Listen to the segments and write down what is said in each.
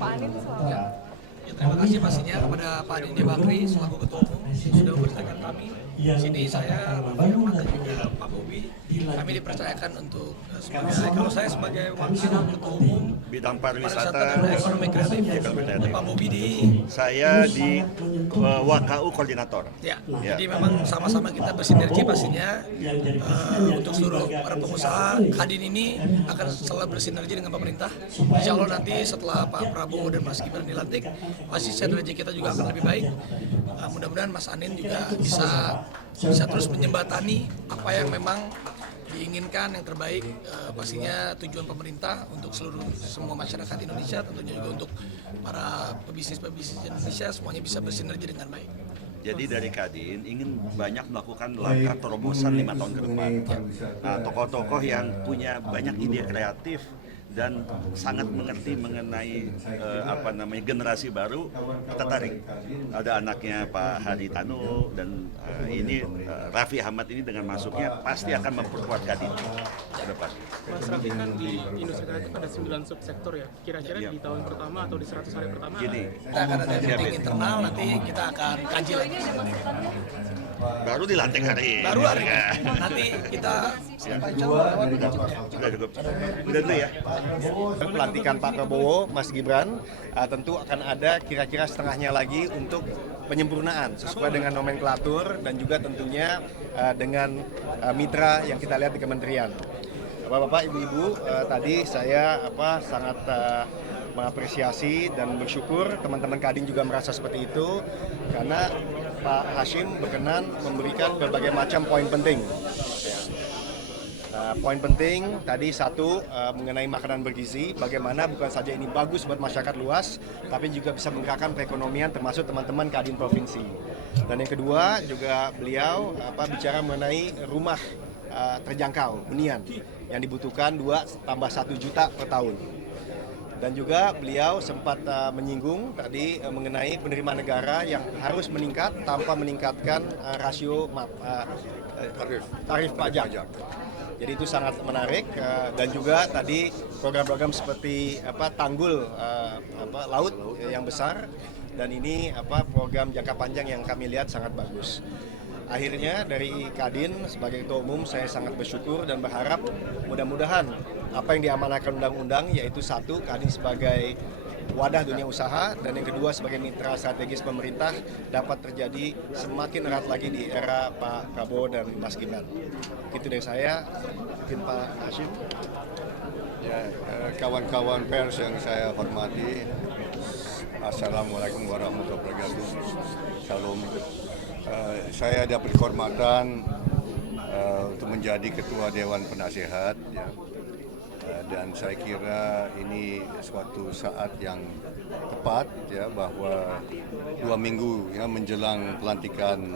Pak Anin selalu. Ya, terima kasih pastinya kepada Pak Dindi Bakri selaku Ketua Umum yang sudah mempercayakan kami. Di sini saya, Bapak Ahmad dan juga Pak Bobi, kami dipercayakan untuk kalau saya sebagai wakil Ketua Umum bidang pariwisata dan ekonomi kreatif, Pak Bobi saya di WKU koordinator. Ya, jadi memang sama-sama kita bersinergi pastinya untuk seluruh para pengusaha. Kadin ini akan selalu bersinergi dengan pemerintah. Insya Allah nanti setelah Pak Prabowo dan Mas Gibran dilantik, pasti sinergi kita juga akan lebih baik. Mudah-mudahan Mas Anin juga bisa terus menjembatani apa yang memang diinginkan yang terbaik, pastinya tujuan pemerintah untuk semua masyarakat Indonesia, tentunya juga untuk para pebisnis Indonesia semuanya bisa bersinergi dengan baik. Jadi dari Kadin ingin banyak melakukan langkah terobosan 5 tahun ke depan. Nah, tokoh-tokoh yang punya banyak ide kreatif dan sangat mengerti mengenai generasi baru, kita tarik. Ada anaknya Pak Hadi Tanu dan ini Raffi Ahmad ini dengan masuknya pasti akan memperkuat Kadin ke depan. Mas Raffi, kan di industri kreatif ada 9 subsektor ya. Kira-kira di tahun pertama atau di 100 hari pertama? Gini, Kita akan ada meeting internal, nanti kita akan kaji lagi. baru dilantik hari ini. Baru hari ini. Nanti kita Sudah cukup. Udah dulu ya. Pelantikan Pak Prabowo, Mas Gibran, tentu akan ada kira-kira setengahnya lagi untuk penyempurnaan sesuai dengan nomenklatur dan juga tentunya dengan mitra yang kita lihat di kementerian. Bapak-bapak, ibu-ibu, tadi saya sangat mengapresiasi dan bersyukur teman-teman Kadin juga merasa seperti itu karena Pak Hashim berkenan memberikan berbagai macam poin penting. Poin penting tadi satu mengenai makanan bergizi, bagaimana bukan saja ini bagus buat masyarakat luas, tapi juga bisa menggerakkan perekonomian termasuk teman-teman Kadin Provinsi. Dan yang kedua juga beliau bicara mengenai rumah terjangkau, hunian yang dibutuhkan 2 tambah 1 juta per tahun. Dan juga beliau sempat menyinggung tadi mengenai penerimaan negara yang harus meningkat tanpa meningkatkan rasio tarif pajak. Jadi itu sangat menarik dan juga tadi program-program seperti tanggul laut yang besar dan ini program jangka panjang yang kami lihat sangat bagus. Akhirnya dari Kadin sebagai Ketua Umum saya sangat bersyukur dan berharap mudah-mudahan apa yang diamanahkan undang-undang yaitu satu, Kadin sebagai wadah dunia usaha dan yang kedua sebagai mitra strategis pemerintah dapat terjadi semakin erat lagi di era Pak Prabowo dan Mas Gibran. Itu dari saya, mungkin Pak Hashim. Ya, kawan-kawan pers yang saya hormati, Assalamualaikum warahmatullahi wabarakatuh. Shalom. Saya dapat kehormatan untuk menjadi Ketua Dewan Penasehat, ya. Dan saya kira ini suatu saat yang tepat, ya, bahwa 2 minggu ya menjelang pelantikan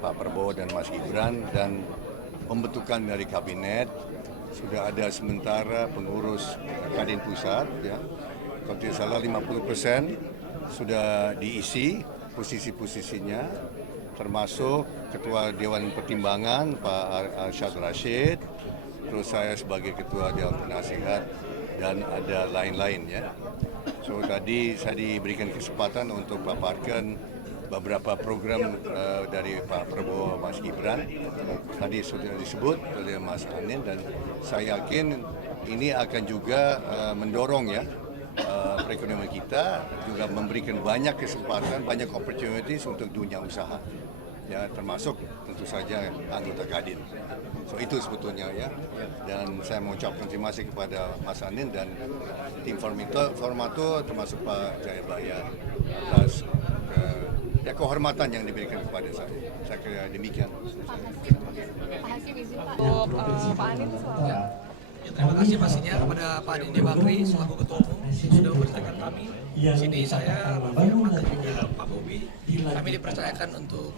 Pak Prabowo dan Mas Gibran dan pembentukan dari kabinet sudah ada sementara pengurus Kadin Pusat, ya. Kalau tidak salah 50% sudah diisi posisi-posisinya, termasuk Ketua Dewan Pertimbangan Pak Arsyad Rashid, terus saya sebagai Ketua Dewan Penasehat dan ada lain-lain, ya. So tadi saya diberikan kesempatan untuk paparkan beberapa program dari Pak Prabowo Mas Gibran. Tadi sudah disebut oleh Mas Anin dan saya yakin ini akan juga mendorong, ya, perekonomian kita, juga memberikan banyak kesempatan, banyak opportunities untuk dunia usaha, ya, termasuk tentu saja anggota Kadin. So itu sebetulnya, ya. Dan saya mengucapkan terima kasih kepada Mas Anin dan tim Formato termasuk Pak Jayabaya atas kehormatan yang diberikan kepada saya. Saya kira demikian. Pak Hashim izin Pak Pak Anin selalu. Ya, terima kasih pastinya kepada Pak Dindi Bakri selaku Ketua Umum yang sudah mempercayakan kami. Di sini saya, Bapak Ahmad dan juga Pak Bobi, kami dipercayakan untuk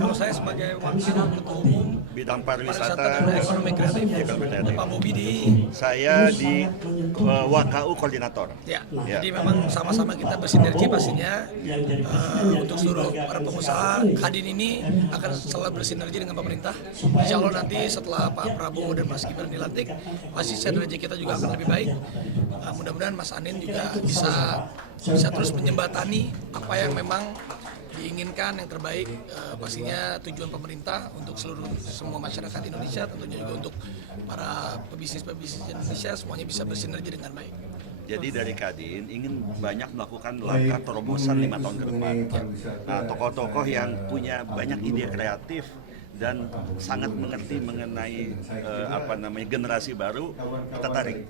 kalau saya sebagai wakil Ketua Umum Bidang pariwisata dan ekonomi kreatif, Pak Bobi saya di WKU koordinator. Ya, jadi memang sama-sama kita bersinergi pastinya untuk seluruh para pengusaha. Kadin ini akan selalu bersinergi dengan pemerintah. Insya Allah nanti setelah Pak Prabowo dan Mas Gibran dilantik, pasti sinergi kita juga akan lebih baik. mudah-mudahan Mas Anin juga bisa terus menjembatani apa yang memang diinginkan yang terbaik, pastinya tujuan pemerintah untuk semua masyarakat Indonesia, tentunya juga untuk para pebisnis Indonesia, semuanya bisa bersinergi dengan baik. Jadi dari Kadin ingin banyak melakukan langkah terobosan 5 tahun ke depan. Nah, tokoh-tokoh yang punya banyak ide kreatif dan sangat mengerti mengenai generasi baru, kita tarik.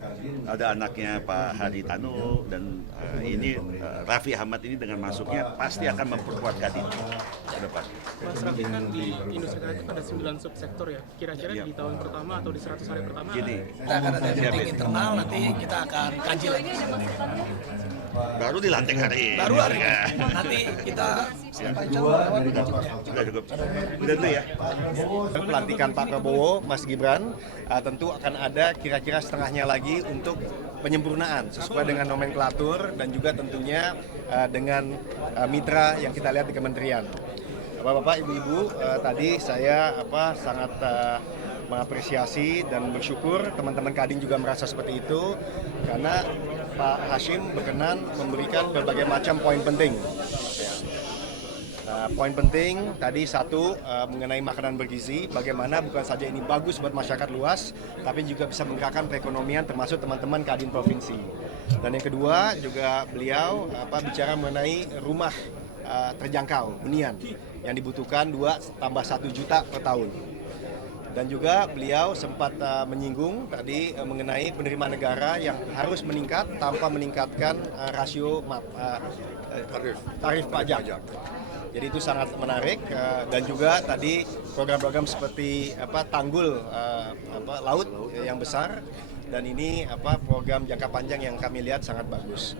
Ada anaknya Pak Hadi Tanu dan ini Raffi Ahmad ini dengan masuknya pasti akan memperkuat Kadin ke depan. Mas Raffi, kan di industri kreatif ada 9 subsektor ya. Kira-kira di tahun pertama atau di 100 hari pertama Gini, Kita akan ada meeting internal, nanti kita akan kaji lagi. baru dilantik hari ini. Baru hari ini. Nanti kita Sudah cukup. Udah dulu ya. Pelantikan Pak Prabowo, Mas Gibran, tentu akan ada kira-kira setengahnya lagi untuk penyempurnaan sesuai dengan nomenklatur dan juga tentunya dengan mitra yang kita lihat di kementerian. Bapak-bapak, ibu-ibu, tadi saya sangat mengapresiasi dan bersyukur teman-teman Kadin juga merasa seperti itu karena Pak Hashim berkenan memberikan berbagai macam poin penting. Poin penting tadi satu mengenai makanan bergizi, bagaimana bukan saja ini bagus buat masyarakat luas, tapi juga bisa menggerakkan perekonomian termasuk teman-teman Kadin provinsi. Dan yang kedua juga beliau bicara mengenai rumah terjangkau hunian yang dibutuhkan 2 tambah 1 juta per tahun. Dan juga beliau sempat menyinggung tadi mengenai penerimaan negara yang harus meningkat tanpa meningkatkan rasio tarif pajak. Jadi itu sangat menarik dan juga tadi program-program seperti tanggul laut yang besar dan ini program jangka panjang yang kami lihat sangat bagus.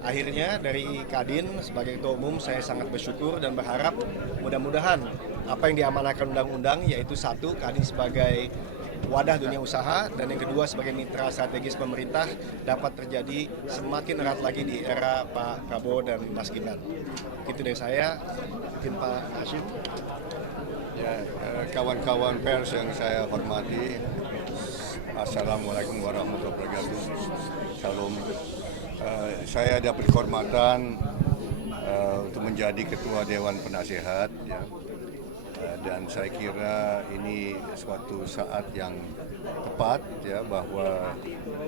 Akhirnya dari Kadin sebagai Ketua Umum saya sangat bersyukur dan berharap mudah-mudahan apa yang diamanahkan undang-undang yaitu satu, Kadin sebagai wadah dunia usaha dan yang kedua sebagai mitra strategis pemerintah dapat terjadi semakin erat lagi di era Pak Prabowo dan Mas Gibran. Itu dari saya, mungkin Pak Hashim. Ya, kawan-kawan pers yang saya hormati, Assalamualaikum warahmatullahi wabarakatuh. Shalom. Saya dapat kehormatan untuk menjadi Ketua Dewan Penasehat, ya. Dan saya kira ini suatu saat yang tepat, ya, bahwa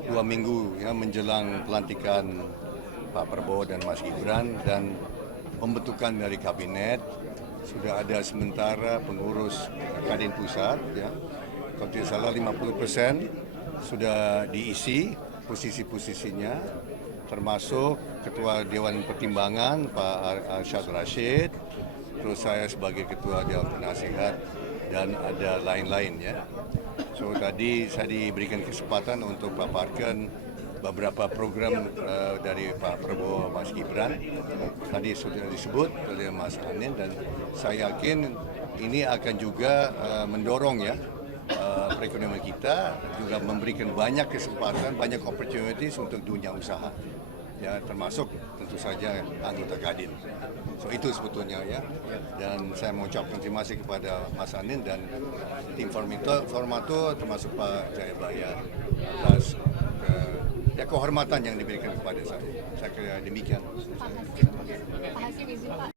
2 minggu ya menjelang pelantikan Pak Prabowo dan Mas Gibran dan pembentukan dari kabinet sudah ada sementara pengurus Kadin Pusat, ya. Kalau tidak salah 50% sudah diisi posisi-posisinya, termasuk Ketua Dewan Pertimbangan Pak Arsyad Rashid, terus saya sebagai Ketua Dewan Penasehat dan ada lain-lain, ya. So tadi saya diberikan kesempatan untuk paparkan beberapa program dari Pak Prabowo Mas Gibran. Tadi sudah disebut oleh Mas Anin dan saya yakin ini akan juga mendorong, ya, perekonomian kita, juga memberikan banyak kesempatan, banyak opportunities untuk dunia usaha, ya, termasuk tentu saja anggota Kadin. So itu sebetulnya, ya. Dan saya mengucapkan terima kasih kepada Mas Anin dan tim Formato termasuk Pak Jayabaya atas kehormatan yang diberikan kepada saya. Saya kira demikian. Pak Hashim izin Pak,